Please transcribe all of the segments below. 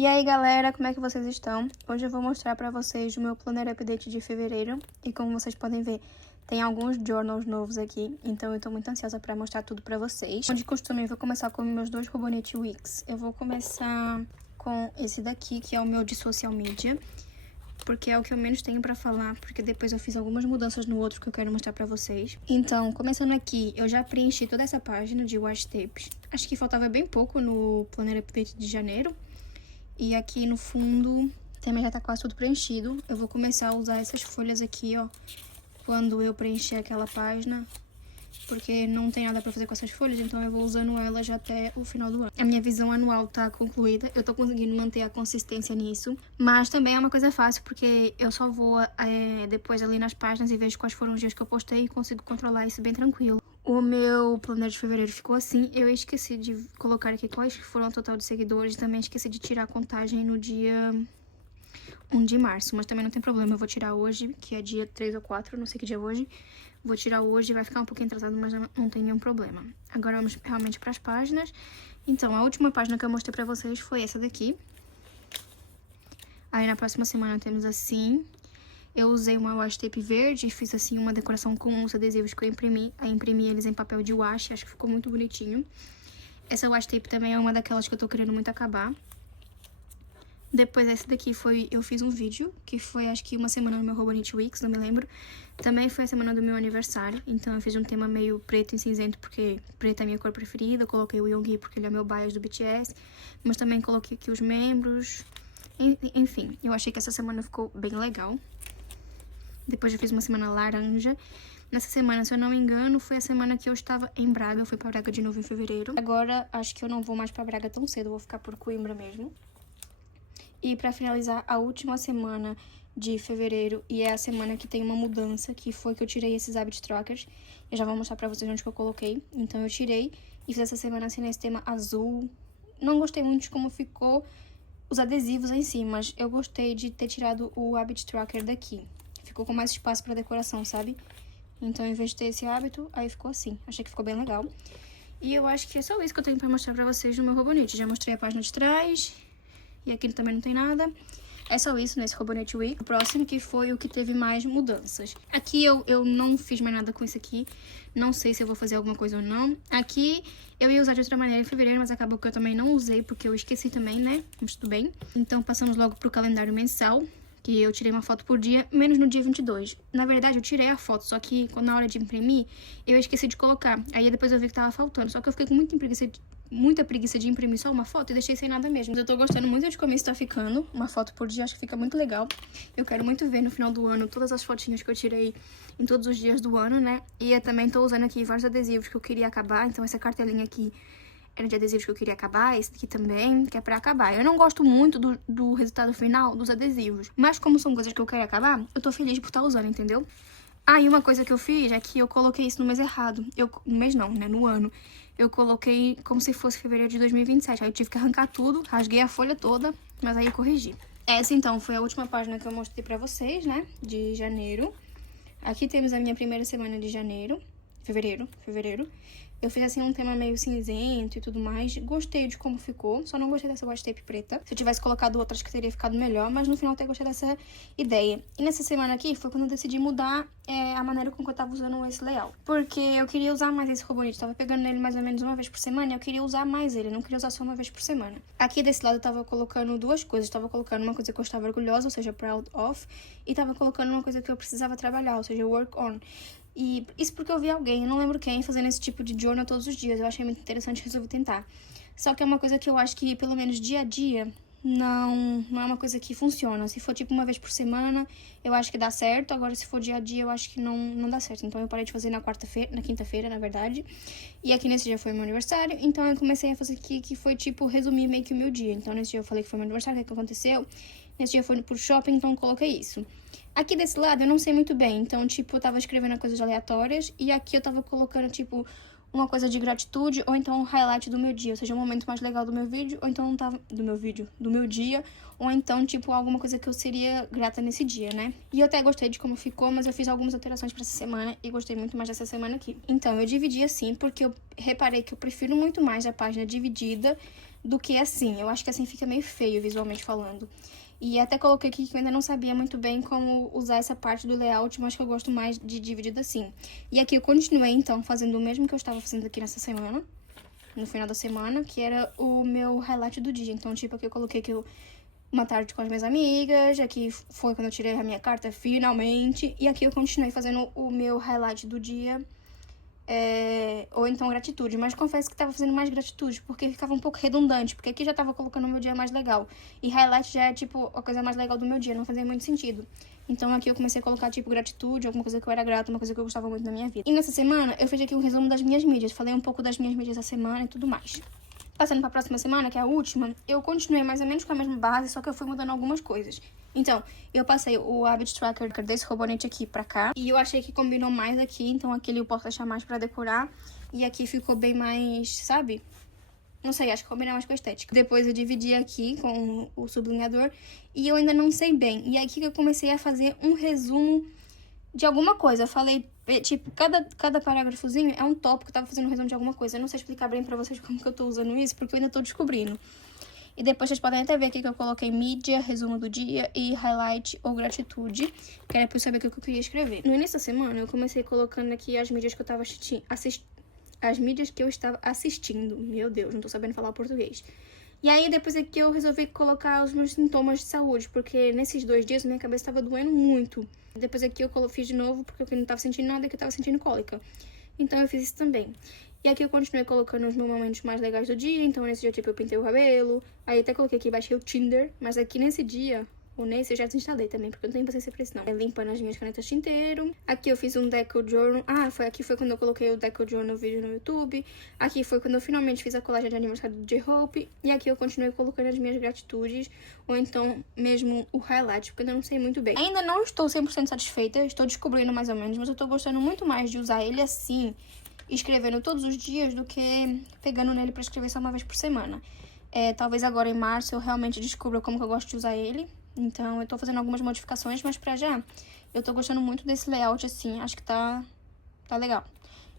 E aí galera, como é que vocês estão? Hoje eu vou mostrar pra vocês o meu planner update de fevereiro. E como vocês podem ver, tem alguns journals novos aqui, então eu tô muito ansiosa pra mostrar tudo pra vocês. Como de costume, eu vou começar com meus dois Robonete Weeks. Eu vou começar com esse daqui, que é o meu de social media, porque é o que eu menos tenho pra falar, porque depois eu fiz algumas mudanças no outro que eu quero mostrar pra vocês. Então, começando aqui, eu já preenchi toda essa página de washi tapes. Acho que faltava bem pouco no planner update de janeiro. E aqui no fundo também já tá quase tudo preenchido. Eu vou começar a usar essas folhas aqui, ó, quando eu preencher aquela página, porque não tem nada pra fazer com essas folhas, então eu vou usando elas até o final do ano. A minha visão anual tá concluída, eu tô conseguindo manter a consistência nisso, mas também é uma coisa fácil, porque eu só vou depois ali nas páginas e vejo quais foram os dias que eu postei e consigo controlar isso bem tranquilo. O meu planner de fevereiro ficou assim. Eu esqueci de colocar aqui quais foram o total de seguidores. Também esqueci de tirar a contagem no dia 1 de março. Mas também não tem problema, eu vou tirar hoje, que é dia 3 ou 4, não sei que dia é hoje. Vou tirar hoje, vai ficar um pouquinho atrasado, mas não tem nenhum problema. Agora vamos realmente para as páginas. Então, a última página que eu mostrei pra vocês foi essa daqui. Aí na próxima semana temos assim. Eu usei uma washi tape verde e fiz assim uma decoração com os adesivos que eu imprimi. Aí imprimi eles em papel de washi, acho que ficou muito bonitinho. Essa washi tape também é uma daquelas que eu tô querendo muito acabar. Depois essa daqui eu fiz um vídeo, que foi acho que uma semana no meu Robonete Weeks, não me lembro. Também foi a semana do meu aniversário, então eu fiz um tema meio preto e cinzento, porque preto é a minha cor preferida. Eu coloquei o Yoongi porque ele é meu bias do BTS, mas também coloquei aqui os membros. Enfim, eu achei que essa semana ficou bem legal. Depois eu fiz uma semana laranja. Nessa semana, se eu não me engano, foi a semana que eu estava em Braga. Eu fui pra Braga de novo em fevereiro. Agora, acho que eu não vou mais pra Braga tão cedo. Eu vou ficar por Coimbra mesmo. E pra finalizar, a última semana de fevereiro. E é a semana que tem uma mudança, que foi que eu tirei esses habit trackers. Eu já vou mostrar pra vocês onde que eu coloquei. Então, eu tirei e fiz essa semana assim nesse tema azul. Não gostei muito de como ficou os adesivos em si, mas eu gostei de ter tirado o habit tracker daqui. Ficou com mais espaço pra decoração, sabe? Então, em vez de ter esse hábito, aí ficou assim. Achei que ficou bem legal. E eu acho que é só isso que eu tenho pra mostrar pra vocês no meu Robonete. Já mostrei a página de trás. E aqui também não tem nada. É só isso nesse Robonete Week. O próximo que foi o que teve mais mudanças. Aqui eu não fiz mais nada com isso aqui. Não sei se eu vou fazer alguma coisa ou não. Aqui eu ia usar de outra maneira em fevereiro, mas acabou que eu também não usei, porque eu esqueci também, né? Mas tudo bem. Então, passamos logo pro calendário mensal, que eu tirei uma foto por dia, menos no dia 22. Na verdade, eu tirei a foto, só que na hora de imprimir, eu esqueci de colocar. Aí depois eu vi que tava faltando, só que eu fiquei com muita preguiça de imprimir só uma foto e deixei sem nada mesmo. Mas eu tô gostando muito de como isso tá ficando. Uma foto por dia, acho que fica muito legal. Eu quero muito ver no final do ano todas as fotinhas que eu tirei em todos os dias do ano, né? E eu também tô usando aqui vários adesivos que eu queria acabar, então essa cartelinha aqui era de adesivos que eu queria acabar, esse aqui também, que é pra acabar. Eu não gosto muito do resultado final dos adesivos, mas como são coisas que eu quero acabar, eu tô feliz por estar usando, entendeu? Ah, e uma coisa que eu fiz é que eu coloquei isso no mês errado. No mês não, né? No ano. Eu coloquei como se fosse fevereiro de 2027. Aí eu tive que arrancar tudo, rasguei a folha toda, mas aí eu corrigi. Essa, então, foi a última página que eu mostrei pra vocês, né? De janeiro. Aqui temos a minha primeira semana de janeiro. Fevereiro. Eu fiz assim um tema meio cinzento e tudo mais. Gostei de como ficou, só não gostei dessa washi tape preta. Se eu tivesse colocado outra, acho que teria ficado melhor, mas no final até gostei dessa ideia. E nessa semana aqui foi quando eu decidi mudar a maneira com que eu tava usando esse layout. Porque eu queria usar mais esse Robonete. Tava pegando ele mais ou menos uma vez por semana e eu queria usar mais ele, não queria usar só uma vez por semana. Aqui desse lado eu tava colocando duas coisas. Eu tava colocando uma coisa que eu estava orgulhosa, ou seja, proud of. E tava colocando uma coisa que eu precisava trabalhar, ou seja, work on. E isso porque eu vi alguém, eu não lembro quem, fazendo esse tipo de journal todos os dias. Eu achei muito interessante e resolvi tentar. Só que é uma coisa que eu acho que, pelo menos dia a dia, não é uma coisa que funciona. Se for tipo uma vez por semana, eu acho que dá certo. Agora, se for dia a dia, eu acho que não dá certo. Então, eu parei de fazer na quinta-feira, na verdade. E aqui nesse dia foi meu aniversário. Então, eu comecei a fazer aqui, que foi tipo resumir meio que o meu dia. Então, nesse dia eu falei que foi meu aniversário, o que aconteceu. Nesse dia eu fui pro shopping, então eu coloquei isso. Aqui desse lado eu não sei muito bem, então, tipo, eu tava escrevendo coisas aleatórias e aqui eu tava colocando, tipo, uma coisa de gratitude, ou então um highlight do meu dia, ou seja, um momento mais legal do meu vídeo, ou então do meu dia, ou então, tipo, alguma coisa que eu seria grata nesse dia, né? E eu até gostei de como ficou, mas eu fiz algumas alterações pra essa semana e gostei muito mais dessa semana aqui. Então, eu dividi assim, porque eu reparei que eu prefiro muito mais a página dividida do que assim. Eu acho que assim fica meio feio, visualmente falando. E até coloquei aqui que eu ainda não sabia muito bem como usar essa parte do layout, mas que eu gosto mais de dividido assim. E aqui eu continuei, então, fazendo o mesmo que eu estava fazendo aqui nessa semana, no final da semana, que era o meu highlight do dia. Então, tipo, aqui eu coloquei que uma tarde com as minhas amigas, aqui foi quando eu tirei a minha carta, finalmente. E aqui eu continuei fazendo o meu highlight do dia, ou então gratitude, mas confesso que tava fazendo mais gratitude, porque ficava um pouco redundante, porque aqui já tava colocando o meu dia mais legal, e highlight já é, tipo, a coisa mais legal do meu dia, não fazia muito sentido. Então aqui eu comecei a colocar, tipo, gratitude, alguma coisa que eu era grata, uma coisa que eu gostava muito na minha vida. E nessa semana, eu fiz aqui um resumo das minhas mídias, falei um pouco das minhas mídias da semana e tudo mais. Passando pra próxima semana, que é a última, eu continuei mais ou menos com a mesma base, só que eu fui mudando algumas coisas. Então, eu passei o Habit Tracker desse Robonete aqui pra cá. E eu achei que combinou mais aqui, então aquele eu posso deixar mais pra decorar. E aqui ficou bem mais, sabe? Não sei, acho que combina mais com a estética. Depois eu dividi aqui com o sublinhador e eu ainda não sei bem. E é aqui que eu comecei a fazer um resumo de alguma coisa. Eu falei, tipo, cada parágrafozinho é um tópico, eu tava fazendo um resumo de alguma coisa. Eu não sei explicar bem pra vocês como que eu tô usando isso, porque eu ainda tô descobrindo. E depois vocês podem até ver aqui que eu coloquei mídia, resumo do dia e highlight ou gratitude, que era pra eu saber o que eu queria escrever. No início da semana, eu comecei colocando aqui as mídias que eu tava as mídias que eu estava assistindo. Meu Deus, não tô sabendo falar português. E aí, depois aqui eu resolvi colocar os meus sintomas de saúde, porque nesses 2 dias minha cabeça tava doendo muito. Depois aqui eu fiz de novo, porque eu não tava sentindo nada, que eu tava sentindo cólica. Então eu fiz isso também. E aqui eu continuei colocando os meus momentos mais legais do dia. Então nesse dia, tipo, eu pintei o cabelo. Aí até coloquei aqui, baixei o Tinder. Mas aqui nesse dia, ou nesse, eu já desinstalei também, porque eu não tenho paciência pra isso, não. Limpando as minhas canetas tinteiro. Aqui eu fiz um Deco Journal. Aqui foi quando eu coloquei o Deco Journal no vídeo no YouTube. Aqui foi quando eu finalmente fiz a colagem de aniversário do J-Hope. E aqui eu continuei colocando as minhas gratitudes, ou então mesmo o highlight, porque eu ainda não sei muito bem. Ainda não estou 100% satisfeita, estou descobrindo mais ou menos, mas eu tô gostando muito mais de usar ele assim, escrevendo todos os dias, do que pegando nele pra escrever só uma vez por semana. Talvez agora em março eu realmente descubra como que eu gosto de usar ele. Então eu tô fazendo algumas modificações, mas pra já eu tô gostando muito desse layout assim, acho que tá legal.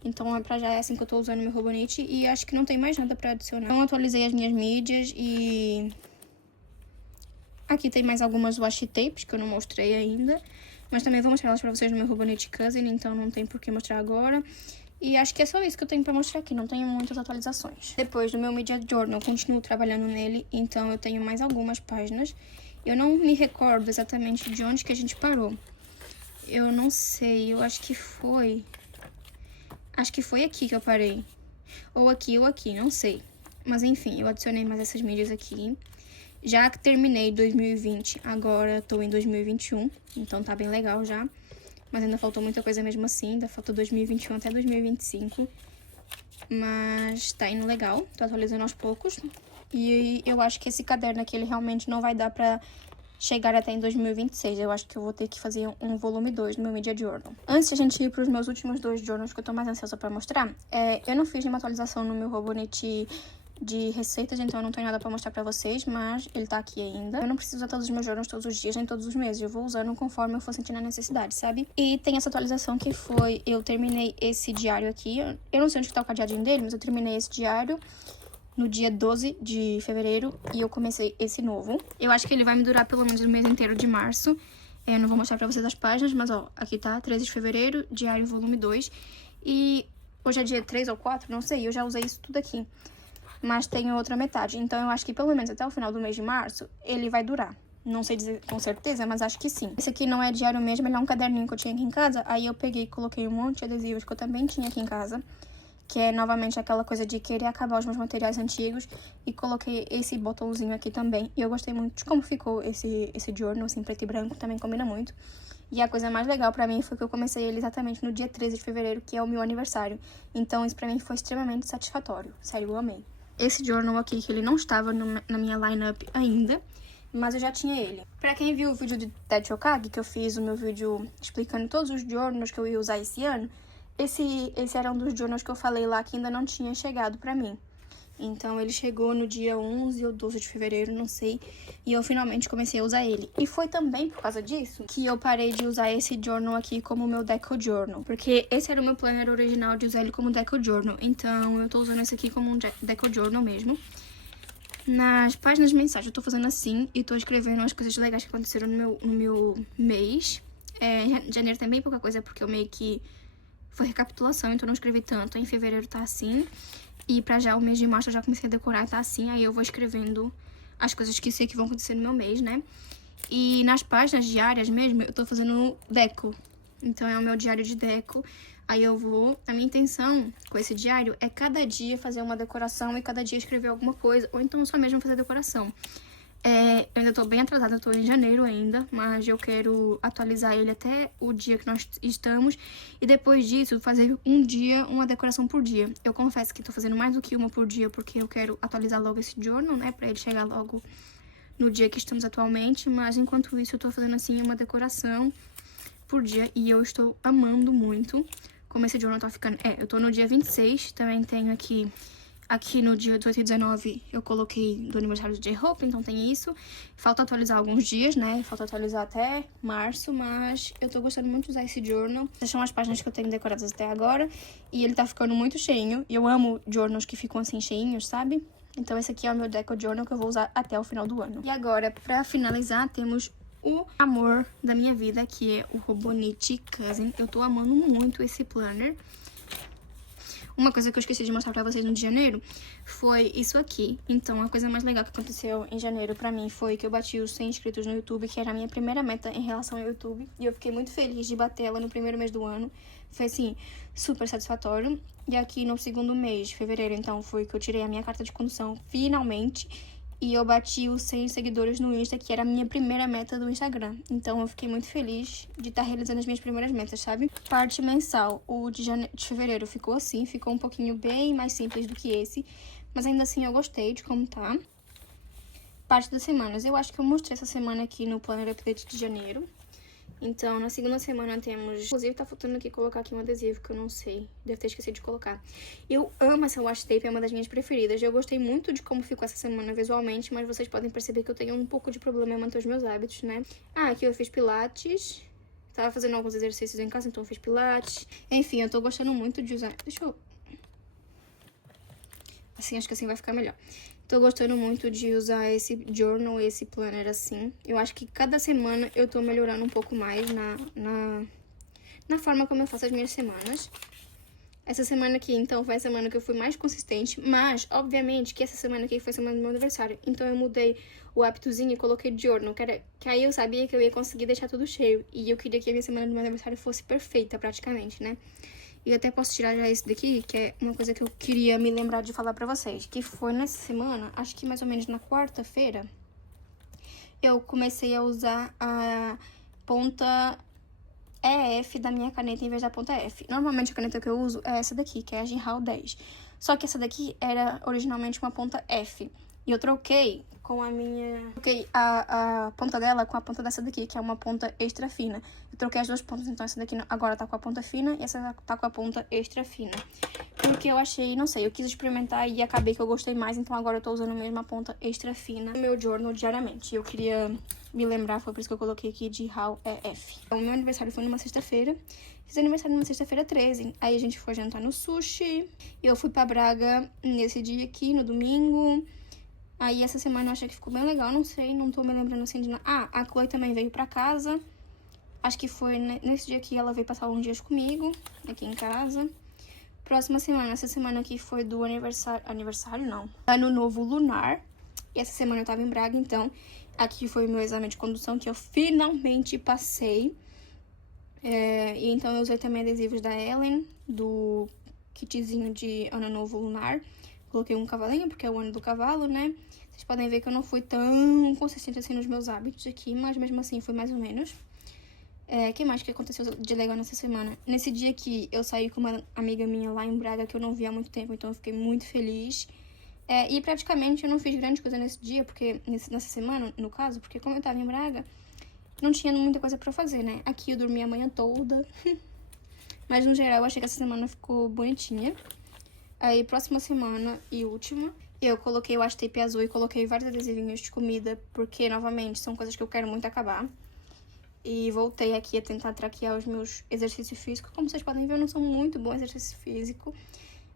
Então pra já é assim que eu tô usando meu Robonete e acho que não tem mais nada pra adicionar. Então eu atualizei as minhas mídias e aqui tem mais algumas washi tapes que eu não mostrei ainda, mas também vou mostrar elas pra vocês no meu Robonete Cousin, então não tem por que mostrar agora. E acho que é só isso que eu tenho pra mostrar aqui, não tenho muitas atualizações. Depois do meu Media Journal, eu continuo trabalhando nele, então eu tenho mais algumas páginas. Eu não me recordo exatamente de onde que a gente parou. Eu não sei, eu acho que foi... Acho que foi aqui que eu parei. Ou aqui, não sei. Mas enfim, eu adicionei mais essas mídias aqui. Já que terminei 2020, agora tô em 2021, então tá bem legal já. Mas ainda faltou muita coisa mesmo assim, ainda falta 2021 até 2025. Mas tá indo legal, tô atualizando aos poucos. E eu acho que esse caderno aqui, ele realmente não vai dar pra chegar até em 2026. Eu acho que eu vou ter que fazer um volume 2 no meu Media Journal. Antes de a gente ir pros meus últimos 2 journals que eu tô mais ansiosa pra mostrar, eu não fiz nenhuma atualização no meu Robonete de receitas, então eu não tenho nada pra mostrar pra vocês, mas ele tá aqui ainda. Eu não preciso usar todos os meus journals todos os dias, nem todos os meses. Eu vou usando conforme eu for sentindo a necessidade, sabe? E tem essa atualização que foi... Eu terminei esse diário aqui. Eu não sei onde que tá o cadeadinho dele, mas eu terminei esse diário no dia 12 de fevereiro e eu comecei esse novo. Eu acho que ele vai me durar pelo menos o mês inteiro de março. Eu não vou mostrar pra vocês as páginas, mas ó, aqui tá, 13 de fevereiro, diário volume 2. E hoje é dia 3 ou 4, não sei, eu já usei isso tudo aqui. Mas tem outra metade, então eu acho que pelo menos até o final do mês de março ele vai durar. Não sei dizer com certeza, mas acho que sim. Esse aqui não é diário mesmo, ele é um caderninho que eu tinha aqui em casa. Aí eu peguei e coloquei um monte de adesivos que eu também tinha aqui em casa, que é novamente aquela coisa de querer acabar os meus materiais antigos. E coloquei esse botãozinho aqui também. E eu gostei muito de como ficou esse journal, assim, preto e branco, também combina muito. E a coisa mais legal pra mim foi que eu comecei ele exatamente no dia 13 de fevereiro, que é o meu aniversário. Então isso pra mim foi extremamente satisfatório. Sério, eu amei. Esse journal aqui, que ele não estava na minha lineup ainda, mas eu já tinha ele. Pra quem viu o vídeo de Ted Hokage, que eu fiz o meu vídeo explicando todos os journals que eu ia usar esse ano, Esse era um dos journals que eu falei lá que ainda não tinha chegado pra mim. Então, ele chegou no dia 11 ou 12 de fevereiro, não sei. E eu finalmente comecei a usar ele. E foi também por causa disso que eu parei de usar esse journal aqui como meu Deco Journal. Porque esse era o meu planner original de usar ele como Deco Journal. Então, eu tô usando esse aqui como um Deco Journal mesmo. Nas páginas de mensagem eu tô fazendo assim e tô escrevendo as coisas legais que aconteceram no meu mês. Janeiro tem bem pouca coisa porque eu meio que... foi recapitulação, então eu não escrevi tanto. Em fevereiro tá assim. E pra já o mês de março eu já comecei a decorar, tá assim. Aí eu vou escrevendo as coisas que sei que vão acontecer no meu mês, né? E nas páginas diárias mesmo, eu tô fazendo deco. Então é o meu diário de deco. Aí eu vou... A minha intenção com esse diário é cada dia fazer uma decoração e cada dia escrever alguma coisa. Ou então só mesmo fazer decoração. Eu ainda tô bem atrasada, eu tô em janeiro ainda, mas eu quero atualizar ele até o dia que nós estamos. E depois disso, fazer um dia, uma decoração por dia. Eu confesso que tô fazendo mais do que uma por dia, porque eu quero atualizar logo esse journal, né? Pra ele chegar logo no dia que estamos atualmente. Mas enquanto isso, eu tô fazendo assim uma decoração por dia e eu estou amando muito como esse journal tá ficando. Eu tô no dia 26, também tenho Aqui no dia 18 e 19 eu coloquei do aniversário de J-Hope, então tem isso. Falta atualizar alguns dias, né? Falta atualizar até março, mas eu tô gostando muito de usar esse journal. Essas são as páginas que eu tenho decoradas até agora. E ele tá ficando muito cheinho. E eu amo journals que ficam assim cheinhos, sabe? Então esse aqui é o meu Deco Journal que eu vou usar até o final do ano. E agora, pra finalizar, temos o amor da minha vida, que é o Robonite Cousin. Eu tô amando muito esse planner. Uma coisa que eu esqueci de mostrar pra vocês no de janeiro foi isso aqui. Então, a coisa mais legal que aconteceu em janeiro pra mim foi que eu bati os 100 inscritos no YouTube, que era a minha primeira meta em relação ao YouTube. E eu fiquei muito feliz de bater ela no primeiro mês do ano. Foi, assim, super satisfatório. E aqui no segundo mês de fevereiro, então, foi que eu tirei a minha carta de condução, finalmente. E eu bati os 100 seguidores no Insta, que era a minha primeira meta do Instagram. Então, eu fiquei muito feliz de estar realizando as minhas primeiras metas, sabe? Parte mensal, o de fevereiro ficou assim, ficou um pouquinho bem mais simples do que esse. Mas ainda assim, eu gostei de como tá. Parte das semanas, eu acho que eu mostrei essa semana aqui no Planner Update de janeiro. Então, na segunda semana temos... Inclusive, tá faltando aqui colocar aqui um adesivo, que eu não sei. Deve ter esquecido de colocar. Eu amo essa washi tape, é uma das minhas preferidas. Eu gostei muito de como ficou essa semana visualmente, mas vocês podem perceber que eu tenho um pouco de problema em manter os meus hábitos, né? Aqui eu fiz pilates. Tava fazendo alguns exercícios em casa, então eu fiz pilates. Enfim, eu tô gostando muito de usar... Deixa eu... Assim, acho que assim vai ficar melhor. Tô gostando muito de usar esse journal, esse planner assim. Eu acho que cada semana eu tô melhorando um pouco mais na forma como eu faço as minhas semanas. Essa semana aqui, então, foi a semana que eu fui mais consistente. Mas, obviamente, que essa semana aqui foi a semana do meu aniversário. Então, eu mudei o hábitozinho e coloquei journal. Que aí eu sabia que eu ia conseguir deixar tudo cheio. E eu queria que a minha semana do meu aniversário fosse perfeita, praticamente, né? E eu até posso tirar já esse daqui, que é uma coisa que eu queria me lembrar de falar pra vocês. Que foi nessa semana, acho que mais ou menos na quarta-feira, eu comecei a usar a ponta EF da minha caneta em vez da ponta F. Normalmente a caneta que eu uso é essa daqui, que é a Jinhao 10. Só que essa daqui era originalmente uma ponta F. E eu troquei com a minha... Troquei a ponta dela com a ponta dessa daqui, que é uma ponta extra fina. Eu troquei as duas pontas, então essa daqui agora tá com a ponta fina e essa tá com a ponta extra fina. Porque eu achei, não sei, eu quis experimentar e acabei que eu gostei mais, então agora eu tô usando mesmo a ponta extra fina no meu journal diariamente. Eu queria me lembrar, foi por isso que eu coloquei aqui de How EF. O meu aniversário foi numa sexta-feira. Fiz aniversário numa sexta-feira 13. Aí a gente foi jantar no sushi. Eu fui pra Braga nesse dia aqui, no domingo. Aí essa semana eu achei que ficou bem legal, não sei, não tô me lembrando assim de nada. A Chloe também veio pra casa. Acho que foi nesse dia que ela veio passar uns dias comigo, aqui em casa. Próxima semana, essa semana aqui foi do aniversário não, Ano Novo Lunar. E essa semana eu tava em Braga, então aqui foi o meu exame de condução que eu finalmente passei. E então eu usei também adesivos da Ellen, do kitzinho de Ano Novo Lunar. Coloquei um cavalinho, porque é o ano do cavalo, né? Vocês podem ver que eu não fui tão consistente assim nos meus hábitos aqui, mas mesmo assim foi mais ou menos. O que mais que aconteceu de legal nessa semana? Nesse dia aqui, eu saí com uma amiga minha lá em Braga, que eu não via há muito tempo, então eu fiquei muito feliz. E praticamente eu não fiz grande coisa nesse dia, porque nessa semana, no caso, porque como eu tava em Braga, não tinha muita coisa pra fazer, né? Aqui eu dormi a manhã toda. Mas, no geral, eu achei que essa semana ficou bonitinha. Aí, próxima semana e última, eu coloquei o washi tape azul e coloquei vários adesivinhos de comida, porque, novamente, são coisas que eu quero muito acabar. E voltei aqui a tentar traquear os meus exercícios físicos. Como vocês podem ver, eu não sou muito bom em exercício físico.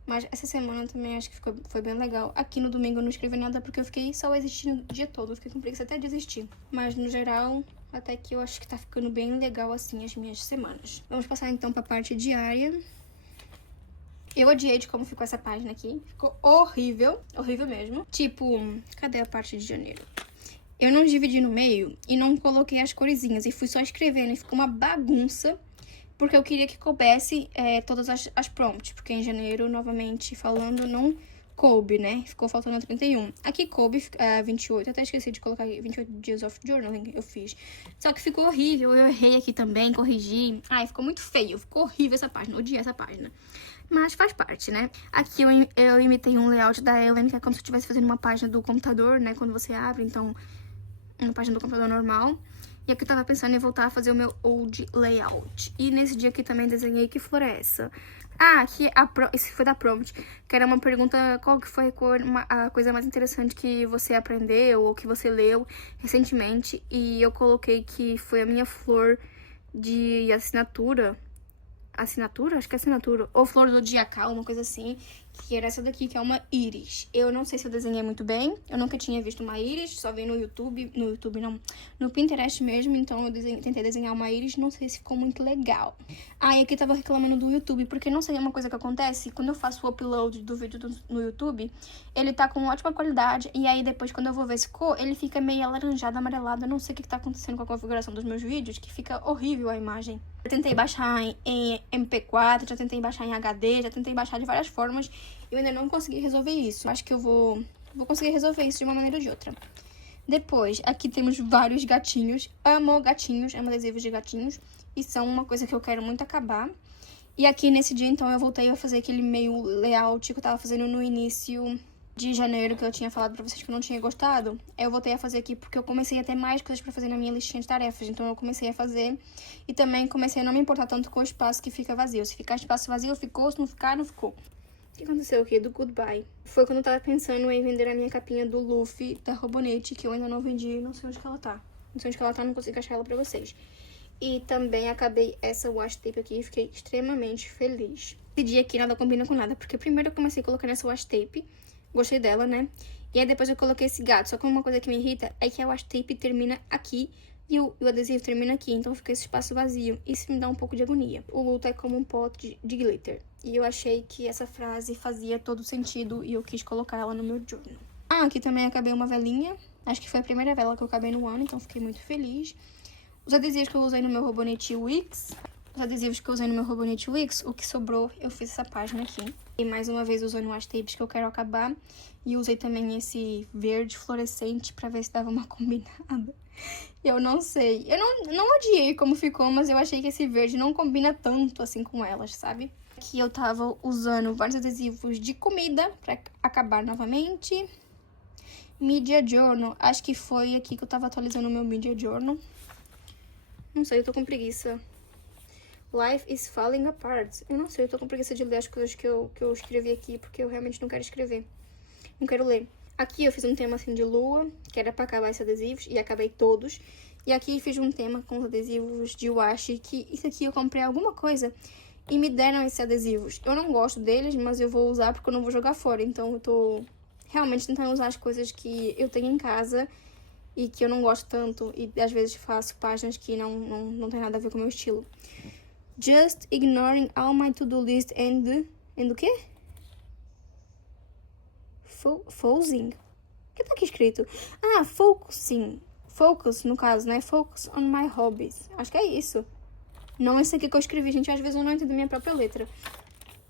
Mas essa semana também acho que foi bem legal. Aqui no domingo eu não escrevi nada porque eu fiquei só existindo o dia todo. Eu fiquei com preguiça até de existir. Mas no geral, até que eu acho que tá ficando bem legal assim as minhas semanas. Vamos passar então pra parte diária. Eu odiei de como ficou essa página aqui. Ficou horrível. Horrível mesmo. Tipo, cadê a parte de janeiro? Eu não dividi no meio e não coloquei as coresinhas. E fui só escrevendo e ficou uma bagunça. Porque eu queria que coubesse todas as prompts. Porque em janeiro, novamente falando, não coube, né? Ficou faltando 31. Aqui coube 28. Até esqueci de colocar 28 dias of journaling. Eu fiz. Só que ficou horrível. Eu errei aqui também, corrigi. Ai, ficou muito feio. Ficou horrível essa página. Odiei essa página. Mas faz parte, né? Aqui eu imitei um layout da Ellen, que é como se eu estivesse fazendo uma página do computador, né? Quando você abre, então, uma página do computador normal. E aqui eu tava pensando em voltar a fazer o meu old layout. E nesse dia aqui também desenhei que flor é essa. Ah, aqui esse foi da prompt, que era uma pergunta, qual que foi a coisa mais interessante que você aprendeu ou que você leu recentemente. E eu coloquei que foi a minha flor de assinatura. Assinatura? Acho que é assinatura. Ou flor zodiacal, uma coisa assim. Que era essa daqui, que é uma íris. Eu não sei se eu desenhei muito bem. Eu nunca tinha visto uma íris. Só vi no YouTube. No YouTube, não. No Pinterest mesmo. Então, eu tentei desenhar uma íris. Não sei se ficou muito legal. Ah, e aqui tava reclamando do YouTube. Porque não sei uma coisa que acontece. Quando eu faço o upload do vídeo no YouTube, ele tá com ótima qualidade. E aí, depois, quando eu vou ver se ficou, ele fica meio alaranjado, amarelado. Eu não sei o que tá acontecendo com a configuração dos meus vídeos. Que fica horrível a imagem. Eu tentei baixar em MP4, já tentei baixar em HD, já tentei baixar de várias formas. Eu ainda não consegui resolver isso. Acho que eu vou conseguir resolver isso de uma maneira ou de outra. Depois, aqui temos vários gatinhos. Amo gatinhos, amo adesivos de gatinhos. E são uma coisa que eu quero muito acabar. E aqui nesse dia, então, eu voltei a fazer aquele meio layout que eu tava fazendo no início de janeiro, que eu tinha falado pra vocês que eu não tinha gostado. Eu voltei a fazer aqui porque eu comecei a ter mais coisas pra fazer na minha listinha de tarefas. Então eu comecei a fazer e também comecei a não me importar tanto com o espaço que fica vazio. Se ficar espaço vazio, ficou. Se não ficar, não ficou. O que aconteceu aqui? Do Goodbye. Foi quando eu tava pensando em vender a minha capinha do Luffy da Robonete, que eu ainda não vendi. Não sei onde que ela tá. Não sei onde que ela tá, não consigo achar ela pra vocês. E também acabei essa washi tape aqui e fiquei extremamente feliz. Esse dia aqui nada combina com nada, porque primeiro eu comecei a colocar nessa washi tape. Gostei dela, né? E aí depois eu coloquei esse gato. Só que uma coisa que me irrita é que a washi tape termina aqui e o adesivo termina aqui. Então fica esse espaço vazio. Isso me dá um pouco de agonia. O luto é como um pote de glitter. E eu achei que essa frase fazia todo sentido e eu quis colocar ela no meu journal. Ah, aqui também acabei uma velinha. Acho que foi a primeira vela que eu acabei no ano, então fiquei muito feliz. Os adesivos que eu usei no meu Robonete Wix. O que sobrou, eu fiz essa página aqui. E mais uma vez usando washi tapes que eu quero acabar. E usei também esse verde fluorescente pra ver se dava uma combinada. Eu não sei. Eu não odiei como ficou, mas eu achei que esse verde não combina tanto assim com elas, sabe? Aqui eu tava usando vários adesivos de comida pra acabar novamente. Media Journal. Acho que foi aqui que eu tava atualizando o meu Media Journal. Não sei, eu tô com preguiça. Life is falling apart. Eu não sei, eu tô com preguiça de ler as coisas que eu escrevi aqui, porque eu realmente não quero escrever. Não quero ler. Aqui eu fiz um tema assim de lua, que era pra acabar esses adesivos, e acabei todos. E aqui fiz um tema com os adesivos de washi, que isso aqui eu comprei alguma coisa e me deram esses adesivos. Eu não gosto deles, mas eu vou usar porque eu não vou jogar fora. Então eu tô realmente tentando usar as coisas que eu tenho em casa e que eu não gosto tanto. E às vezes faço páginas que não tem nada a ver com o meu estilo. Just ignoring all my to-do list and o quê? Focusing? O que tá aqui escrito? Ah, focusing. Focus, no caso, né? Focus on my hobbies. Acho que é isso. Não esse aqui que eu escrevi, gente. Às vezes eu não entendo minha própria letra.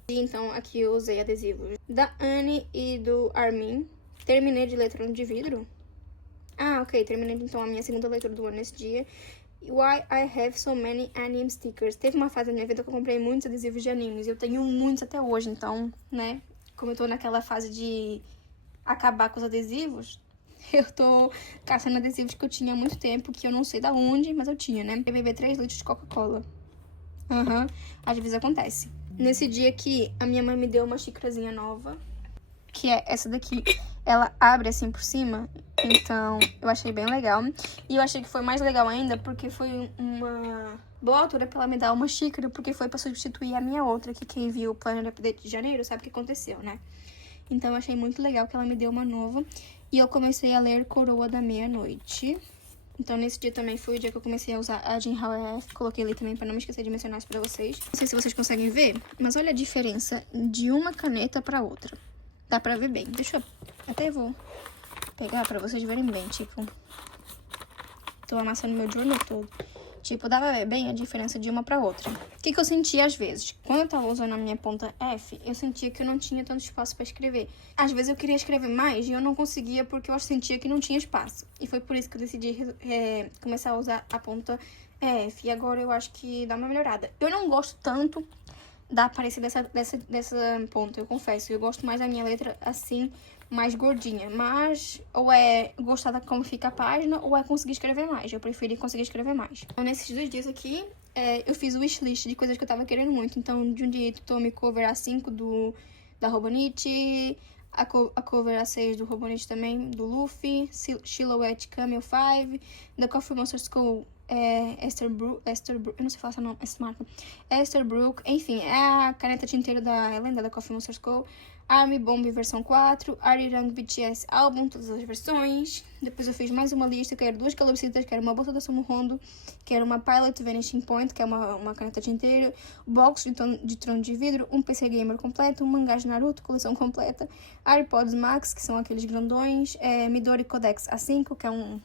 E então, aqui eu usei adesivos da Anne e do Armin. Terminei de ler Trono de Vidro. Ah, ok. Terminei, então, a minha segunda leitura do ano nesse dia. Why I Have So Many Anime Stickers. Teve uma fase da minha vida que eu comprei muitos adesivos de animes. E eu tenho muitos até hoje, então, né? Como eu tô naquela fase de acabar com os adesivos, eu tô caçando adesivos que eu tinha há muito tempo, que eu não sei da onde, mas eu tinha, né? Eu bebi 3 litros de Coca-Cola. Às vezes acontece. Nesse dia aqui, a minha mãe me deu uma xícarazinha nova, que é essa daqui. Ela abre assim por cima, então eu achei bem legal. E eu achei que foi mais legal ainda porque foi uma boa altura pra ela me dar uma xícara, porque foi pra substituir a minha outra, que quem viu o Planner Update de janeiro sabe o que aconteceu, né? Então eu achei muito legal que ela me deu uma nova. E eu comecei a ler Coroa da Meia-Noite. Então, nesse dia também foi o dia que eu comecei a usar a Jinhao EF. Coloquei ali também pra não me esquecer de mencionar isso pra vocês. Não sei se vocês conseguem ver, mas olha a diferença de uma caneta pra outra. Dá pra ver bem. Deixa eu... Até vou pegar pra vocês verem bem, tipo... Tô amassando meu journal todo. Tipo, dá pra ver bem a diferença de uma pra outra. O que eu sentia às vezes? Quando eu tava usando a minha ponta F, eu sentia que eu não tinha tanto espaço pra escrever. Às vezes eu queria escrever mais e eu não conseguia porque eu sentia que não tinha espaço. E foi por isso que eu decidi começar a usar a ponta F. E agora eu acho que dá uma melhorada. Eu não gosto tanto da aparência dessa ponta, eu confesso. Eu gosto mais da minha letra assim, mais gordinha. Mas ou é gostar da como fica a página, ou é conseguir escrever mais. Eu preferi conseguir escrever mais. Então, nesses 2 dias aqui, eu fiz o wishlist de coisas que eu tava querendo muito. Então, de um dia Tome Cover A5 da Robonite, a cover A6 do Robonite também, do Luffy, Silhouette Camel 5, da Coffee Monster School, Esterbrook, eu não sei falar essa marca, Esterbrook, enfim, é a caneta tinteira da Helena, da Coffee Monster School, Army Bomb versão 4, Arirang BTS Album, todas as versões. Depois eu fiz mais uma lista, que era 2 calopsitas, que era uma bolsa da Sumo Rondo, que era uma Pilot Vanishing Point, que é uma caneta tinteira, box de trono de vidro, um PC Gamer completo, um mangá de Naruto, coleção completa, AirPods Max, que são aqueles grandões, Midori Codex A5, que é um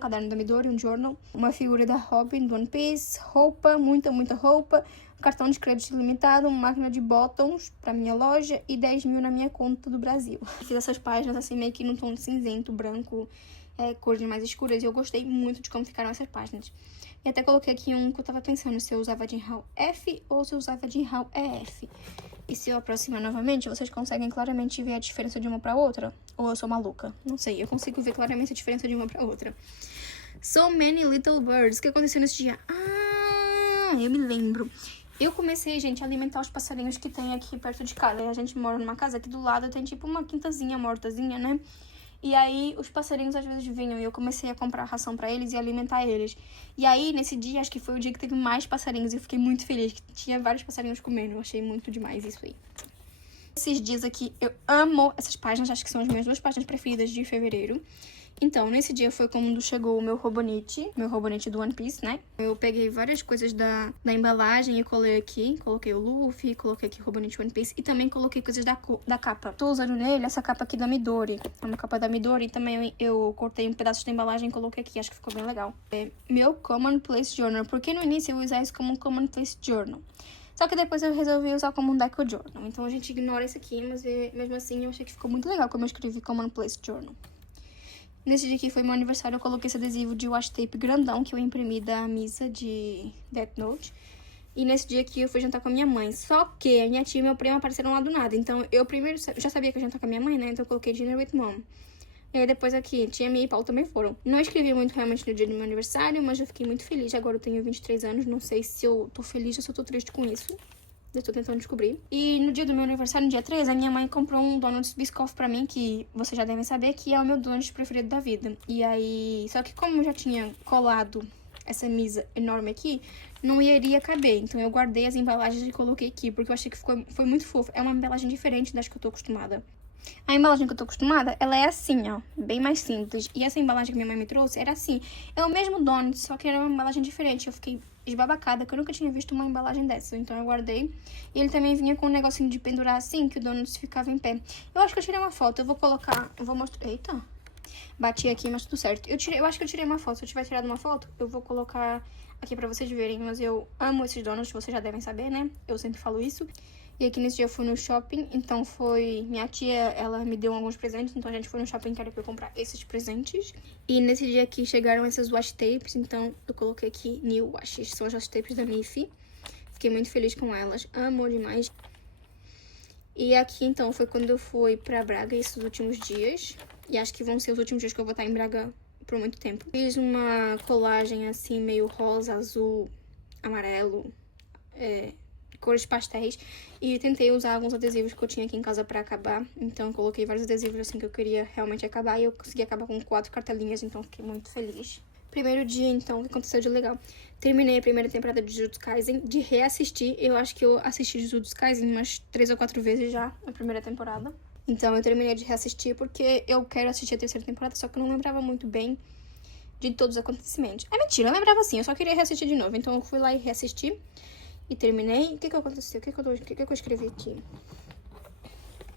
caderno da Midori, um journal, uma figura da Robin do One Piece, roupa, muita roupa, cartão de crédito ilimitado, uma máquina de bottoms pra minha loja e 10 mil na minha conta do Brasil. Fiz essas páginas assim meio que num tom cinzento, branco, cores mais escuras, e eu gostei muito de como ficaram essas páginas. E até coloquei aqui um que eu tava pensando se eu usava Jinhao F ou se eu usava Jinhao EF. E se eu aproximar novamente, vocês conseguem claramente ver a diferença de uma pra outra? Ou eu sou maluca? Não sei, eu consigo ver claramente a diferença de uma pra outra. So Many Little Birds. O que aconteceu nesse dia? Ah, eu me lembro. Eu comecei, gente, a alimentar os passarinhos que tem aqui perto de casa. A gente mora numa casa aqui do lado, tem tipo uma quintazinha mortazinha, né? E aí, os passarinhos às vezes vinham e eu comecei a comprar ração pra eles e alimentar eles. E aí, nesse dia, acho que foi o dia que teve mais passarinhos e eu fiquei muito feliz, que tinha vários passarinhos comendo. Eu achei muito demais isso aí. Esses dias aqui, eu amo essas páginas, acho que são as minhas 2 páginas preferidas de fevereiro. Então, nesse dia foi quando chegou o meu Robonite do One Piece, né? Eu peguei várias coisas da embalagem e colei aqui. Coloquei o Luffy, coloquei aqui o Robonite One Piece e também coloquei coisas da capa. Tô usando nele essa capa aqui da Midori. É uma capa da Midori e também eu cortei um pedaço da embalagem e coloquei aqui. Acho que ficou bem legal. Meu Commonplace Journal. Porque no início eu ia usar isso como um Commonplace Journal. Só que depois eu resolvi usar como um Deco Journal. Então a gente ignora isso aqui, mas mesmo assim eu achei que ficou muito legal como eu escrevi Commonplace Journal. Nesse dia aqui foi meu aniversário, eu coloquei esse adesivo de washi tape grandão que eu imprimi da missa de Death Note. E nesse dia aqui eu fui jantar com a minha mãe. Só que a minha tia e meu primo apareceram lá do nada. Então eu primeiro já sabia que eu ia jantar com a minha mãe, né? Então eu coloquei Dinner with Mom. E aí depois aqui, tia Mia e Paulo também foram. Não escrevi muito realmente no dia do meu aniversário, mas eu fiquei muito feliz. Agora eu tenho 23 anos, não sei se eu tô feliz ou se eu tô triste com isso. Eu tô tentando descobrir. E no dia do meu aniversário, no dia 3, a minha mãe comprou um Donuts Biscoff pra mim, que vocês já devem saber que é o meu donut preferido da vida. E aí... Só que como eu já tinha colado essa mesa enorme aqui, não iria caber. Então eu guardei as embalagens e coloquei aqui, porque eu achei que foi muito fofo. É uma embalagem diferente das que eu tô acostumada. A embalagem que eu tô acostumada, ela é assim, ó, bem mais simples. E essa embalagem que minha mãe me trouxe era assim. É o mesmo donut, só que era uma embalagem diferente. Eu fiquei esbabacada, que eu nunca tinha visto uma embalagem dessa. Então eu guardei. E ele também vinha com um negocinho de pendurar assim, que o donut ficava em pé. Eu acho que eu tirei uma foto, eu vou colocar... Eu vou mostrar... Eita! Bati aqui, mas tudo certo. Eu acho que eu tirei uma foto. Se eu tiver tirado uma foto, eu vou colocar aqui pra vocês verem. Mas eu amo esses donuts, vocês já devem saber, né? Eu sempre falo isso. E aqui nesse dia eu fui no shopping, então foi... Minha tia, ela me deu alguns presentes, então a gente foi no shopping que era pra eu comprar esses presentes. E nesse dia aqui chegaram essas washi tapes, então eu coloquei aqui New Washi, são as washi tapes da Miffy. Fiquei muito feliz com elas, amo demais. E aqui, então, foi quando eu fui pra Braga esses últimos dias. E acho que vão ser os últimos dias que eu vou estar em Braga por muito tempo. Fiz uma colagem assim, meio rosa, azul, amarelo, cores pastéis. E tentei usar alguns adesivos que eu tinha aqui em casa pra acabar. Então eu coloquei vários adesivos assim que eu queria realmente acabar. E eu consegui acabar com 4 cartelinhas, então fiquei muito feliz. Primeiro dia, então, o que aconteceu de legal? Terminei a primeira temporada de Jujutsu Kaisen, de reassistir. Eu acho que eu assisti Jujutsu Kaisen umas 3 ou 4 vezes já, na primeira temporada. Então, eu terminei de reassistir porque eu quero assistir a terceira temporada, só que eu não lembrava muito bem de todos os acontecimentos. É mentira, eu lembrava assim, eu só queria reassistir de novo. Então, eu fui lá e reassisti e terminei. O que aconteceu? O que eu escrevi aqui?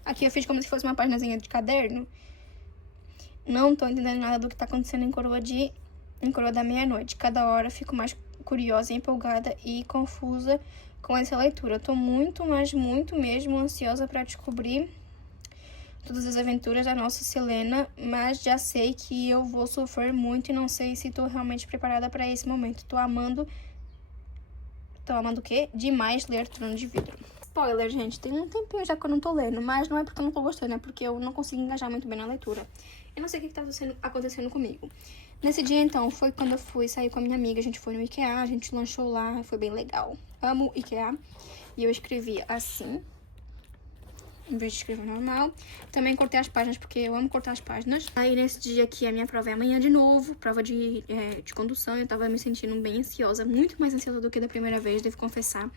Aqui eu fiz como se fosse uma páginazinha de caderno. Não tô entendendo nada do que tá acontecendo em Coroa da Meia-Noite. Cada hora fico mais curiosa, empolgada e confusa com essa leitura. Tô muito, mas muito mesmo ansiosa pra descobrir todas as aventuras da nossa Selena, mas já sei que eu vou sofrer muito e não sei se tô realmente preparada pra esse momento. Tô amando o quê? Demais ler Trono de Vidro. Spoiler, gente, tem um tempinho já que eu não tô lendo, mas não é porque eu não tô gostando, é porque eu não consigo engajar muito bem na leitura. Eu não sei o que tá acontecendo comigo. Nesse dia, então, foi quando eu fui sair com a minha amiga, a gente foi no IKEA, a gente lanchou lá, foi bem legal. Amo IKEA. E eu escrevi assim, em vez de escrever normal. Também cortei as páginas, porque eu amo cortar as páginas. Aí, nesse dia aqui, a minha prova é amanhã de novo, prova de condução. Eu tava me sentindo bem ansiosa, muito mais ansiosa do que da primeira vez, devo confessar.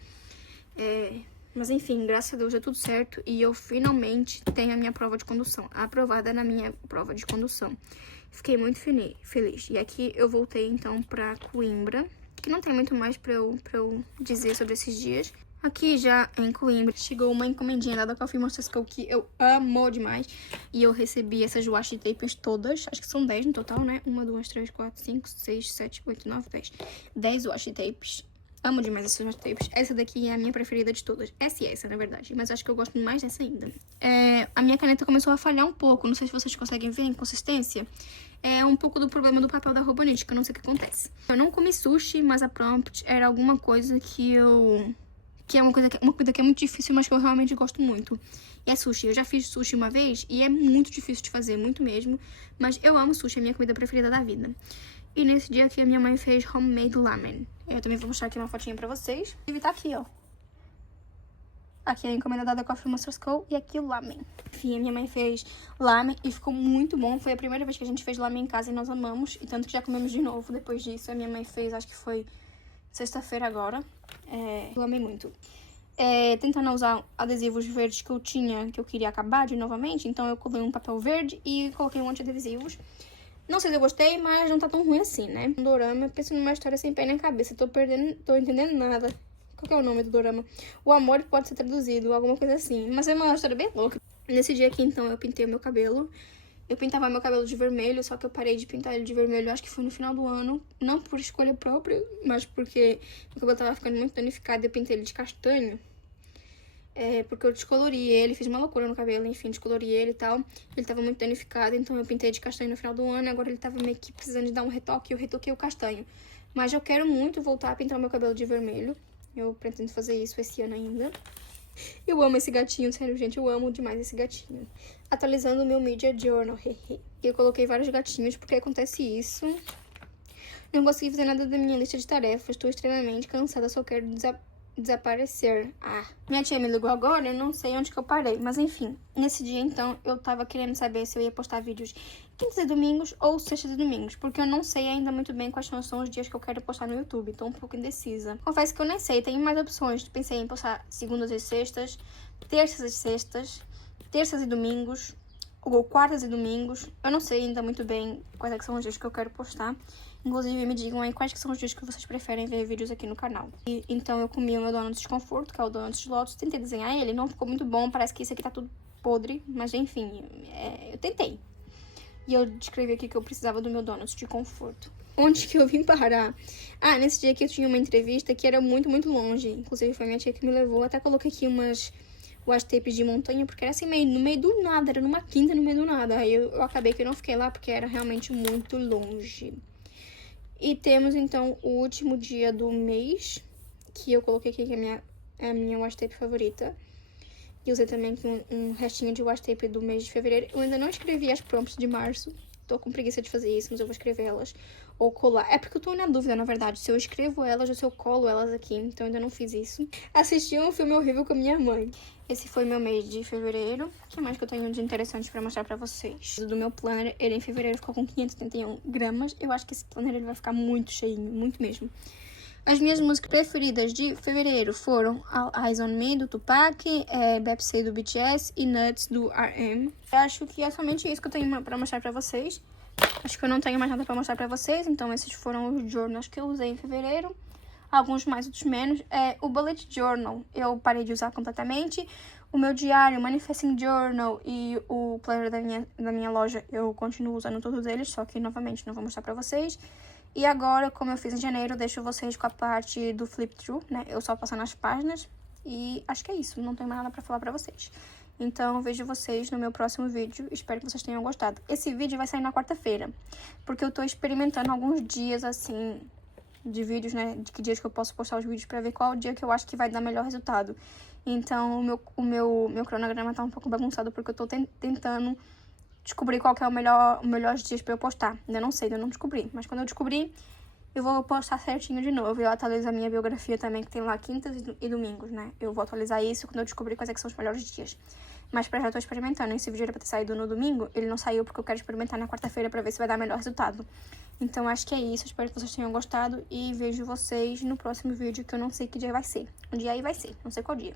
Mas enfim, graças a Deus deu tudo certo e eu finalmente tenho a minha prova de condução, aprovada na minha prova de condução. Fiquei muito feliz. E aqui eu voltei então pra Coimbra, que não tem muito mais pra eu dizer sobre esses dias. Aqui já em Coimbra chegou uma encomendinha da Coffee Monster School que eu amo demais. E eu recebi essas washi tapes todas, acho que são 10 no total, né? 1, 2, 3, 4, 5, 6, 7, 8, 9, 10. 10 washi tapes. Amo demais essas washi tapes. Essa daqui é a minha preferida de todas. Essa, na verdade. Mas acho que eu gosto mais dessa ainda. A minha caneta começou a falhar um pouco. Não sei se vocês conseguem ver a inconsistência. É um pouco do problema do papel da Robonite, que eu não sei o que acontece. Eu não comi sushi, mas a prompt era alguma coisa que é uma coisa que é muito difícil, mas que eu realmente gosto muito. E é sushi. Eu já fiz sushi uma vez e é muito difícil de fazer, muito mesmo. Mas eu amo sushi, é a minha comida preferida da vida. E nesse dia aqui a minha mãe fez homemade ramen. Eu também vou mostrar aqui uma fotinha pra vocês. E tá aqui, ó. Aqui é a encomenda da Coffee Monster School e aqui o lamen. Enfim, a minha mãe fez lamen e ficou muito bom. Foi a primeira vez que a gente fez lamen em casa e nós amamos. E tanto que já comemos de novo depois disso. A minha mãe fez, acho que foi sexta-feira agora. Eu amei muito. Tentando usar adesivos verdes que eu queria acabar de novamente. Então eu colei um papel verde e coloquei um monte de adesivos. Não sei se eu gostei, mas não tá tão ruim assim, né? Um dorama, eu penso numa história sem pé na cabeça. Tô entendendo nada. Qual que é o nome do dorama? O amor pode ser traduzido, alguma coisa assim. Mas é uma história bem louca. Nesse dia aqui, então, eu pintei o meu cabelo. Eu pintava meu cabelo de vermelho, só que eu parei de pintar ele de vermelho, acho que foi no final do ano. Não por escolha própria, mas porque meu cabelo tava ficando muito danificado e eu pintei ele de castanho. Porque eu descolori ele, fiz uma loucura no cabelo, enfim, descolori ele e tal. Ele tava muito danificado, então eu pintei de castanho no final do ano. Agora ele tava meio que precisando de dar um retoque, eu retoquei o castanho. Mas eu quero muito voltar a pintar o meu cabelo de vermelho. Eu pretendo fazer isso esse ano ainda. Eu amo esse gatinho, sério, gente, eu amo demais esse gatinho. Atualizando o meu Media Journal, hehe. Eu coloquei vários gatinhos, porque acontece isso. Não consegui fazer nada da minha lista de tarefas, estou extremamente cansada, só quero desaparecer. Minha tia me ligou agora, eu não sei onde que eu parei, mas enfim, nesse dia então eu tava querendo saber se eu ia postar vídeos quintas e domingos ou sextas e domingos, porque eu não sei ainda muito bem quais são os dias que eu quero postar no YouTube, tô um pouco indecisa. Confesso que eu nem sei, tem mais opções, pensei em postar segundas e sextas, terças e sextas, terças e domingos, ou quartas e domingos, eu não sei ainda muito bem quais é que são os dias que eu quero postar. Inclusive, me digam aí quais que são os dias que vocês preferem ver vídeos aqui no canal. Então, eu comi o meu donut de desconforto, que é o donut de Lotus. Tentei desenhar ele, não ficou muito bom. Parece que isso aqui tá tudo podre. Mas, enfim, eu tentei. E eu descrevi aqui que eu precisava do meu donut de conforto. Onde que eu vim parar? Nesse dia aqui eu tinha uma entrevista que era muito, muito longe. Inclusive, foi minha tia que me levou. Até coloquei aqui umas washi tapes de montanha, porque era assim, no meio do nada. Era numa quinta, no meio do nada. Aí eu acabei que eu não fiquei lá, porque era realmente muito longe. E temos, então, o último dia do mês, que eu coloquei aqui, que é a minha washi tape favorita. E usei também aqui um restinho de washi tape do mês de fevereiro. Eu ainda não escrevi as prompts de março. Tô com preguiça de fazer isso, mas eu vou escrever elas. ou colar. É porque eu tô na dúvida, na verdade, se eu escrevo elas ou se eu colo elas aqui. Então, ainda não fiz isso. Assisti um filme horrível com a minha mãe. Esse foi meu mês de fevereiro. O que mais que eu tenho de interessante pra mostrar pra vocês? Do meu planner, ele em fevereiro ficou com 571 gramas. Eu acho que esse planner ele vai ficar muito cheinho, muito mesmo. As minhas músicas preferidas de fevereiro foram All Eyes on Me, do Tupac, Bepsy, do BTS e Nuts, do RM. Eu acho que é somente isso que eu tenho pra mostrar pra vocês. Acho que eu não tenho mais nada pra mostrar pra vocês, então esses foram os journals que eu usei em fevereiro. Alguns mais, outros menos. O Bullet Journal eu parei de usar completamente. O meu diário, o Manifesting Journal e o planner da minha loja, eu continuo usando todos eles, só que, novamente, não vou mostrar pra vocês. E agora, como eu fiz em janeiro, eu deixo vocês com a parte do flip through, né? Eu só passando as páginas. E acho que é isso, não tenho mais nada pra falar pra vocês. Então, vejo vocês no meu próximo vídeo. Espero que vocês tenham gostado. Esse vídeo vai sair na quarta-feira, porque eu tô experimentando alguns dias, assim, de vídeos, né? De que dias que eu posso postar os vídeos pra ver qual dia que eu acho que vai dar melhor resultado. Então, o meu cronograma tá um pouco bagunçado, porque eu tô tentando descobrir qual que é os melhores dias pra eu postar. Ainda não sei, ainda não descobri. Mas quando eu descobrir, eu vou postar certinho de novo. Eu atualizo a minha biografia também, que tem lá quintas e domingos, né? Eu vou atualizar isso quando eu descobrir quais é que são os melhores dias. Mas pra já tô experimentando. Esse vídeo era pra ter saído no domingo. Ele não saiu porque eu quero experimentar na quarta-feira pra ver se vai dar melhor resultado. Então, acho que é isso. Espero que vocês tenham gostado. E vejo vocês no próximo vídeo, que eu não sei que dia vai ser. Um dia aí vai ser. Não sei qual dia.